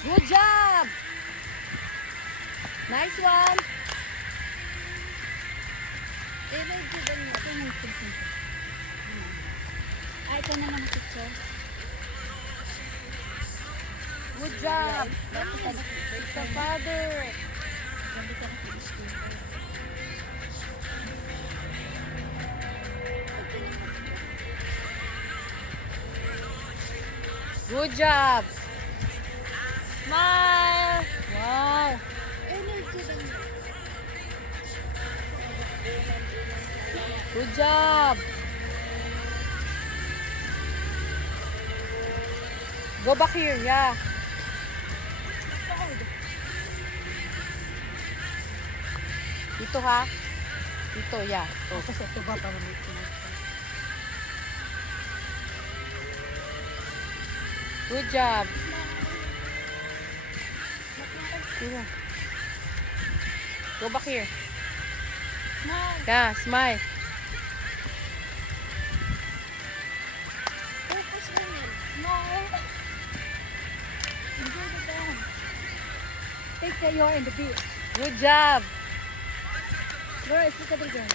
Good job! Nice one! Ito na naman picture. Good job! It's the father! Good job! Smile! Wow! Good job! Go back here, yeah. Dito ha? Dito, yeah. Oh. Good job. Yeah. Go back here. Yeah, smile. Take the you're in the beach. Good job. Girls, look at it again.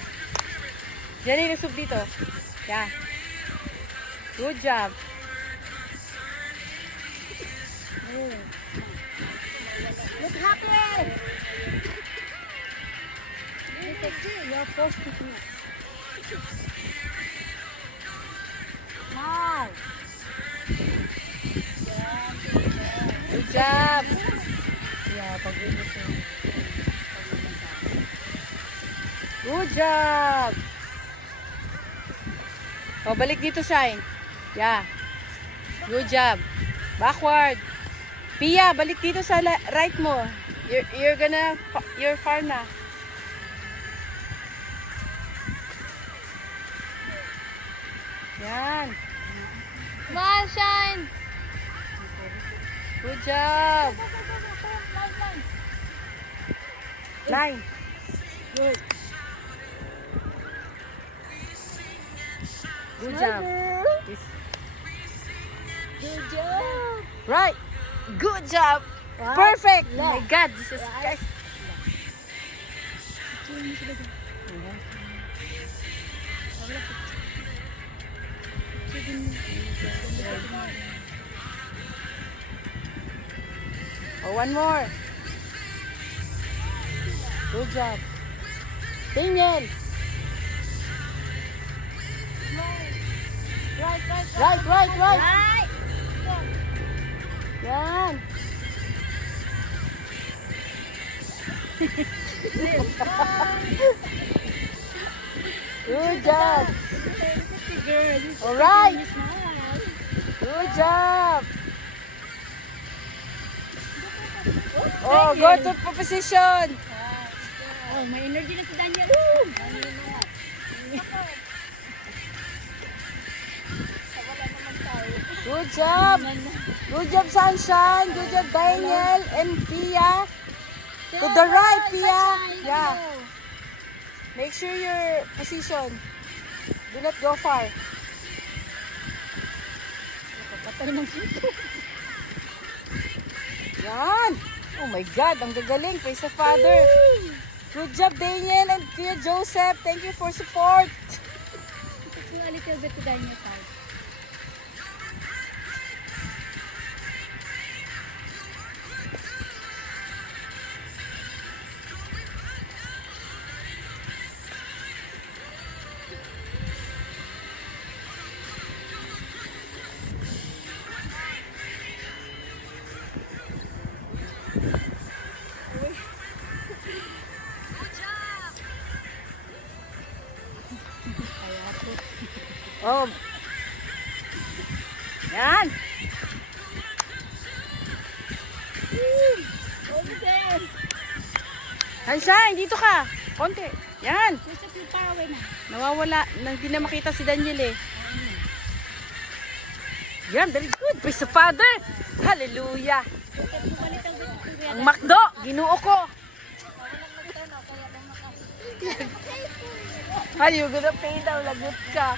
Yan yung sub dito. Yeah. Good job. What happened? You're forced to do. Wow. Good job. Yeah, pag-ibig ko. Good job. O, balik dito, Shine. Yeah. Good job. Backward. Pia, balik dito sa right mo. You're far na. Yan. Smile, Shine. Good job. Line. Good. Good job. Good job. Right. Good job. Right. Perfect. Oh my Left. God, Jesus Right. Christ. Oh, one more. Good job. Daniel. Right. Right. Yan. Good job. All right. Good job. Oh, go to position. Oh, may energy na si Daniel. Good job. Good job, Sunshine. Good job, Daniel and Pia. To the right, Pia. Yeah. Make sure your position. Do not go far. Yan. Oh my God, ang gagaling. Praise the Father. Good job, Daniel and Kuya Joseph. Thank you for support. Do a little bit to Daniel's side. Oh. Yan. Over there. Sunshine, dito ka. Konti. Yan. Just a few far away na. Nawawala. Hindi na makita si Daniel eh. Yan, very good. Praise the Father. Hallelujah. Ang makdo, ginuo ko. Are you gonna pay daw? Lagot ka.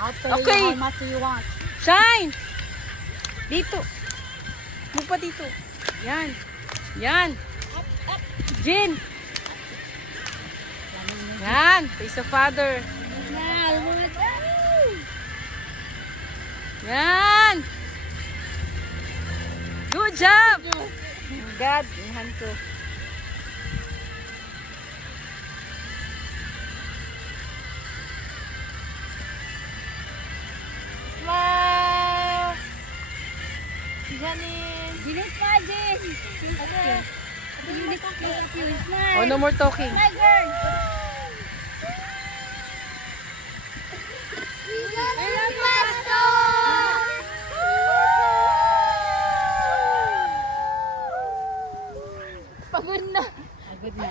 I'll tell Okay. you how much you want. Shine. Dito. Move pa dito. Yan. Yan. Up, up. Jin. Yan. Face of father. Na, lumabas na. Yan. Good job. Oh God, inahan ko. Smile. Janine. Bilis pa, Jen. Okay. Bilis pa, smile. Oh, no more talking. Smile, girl. Pagod na. Pagod na.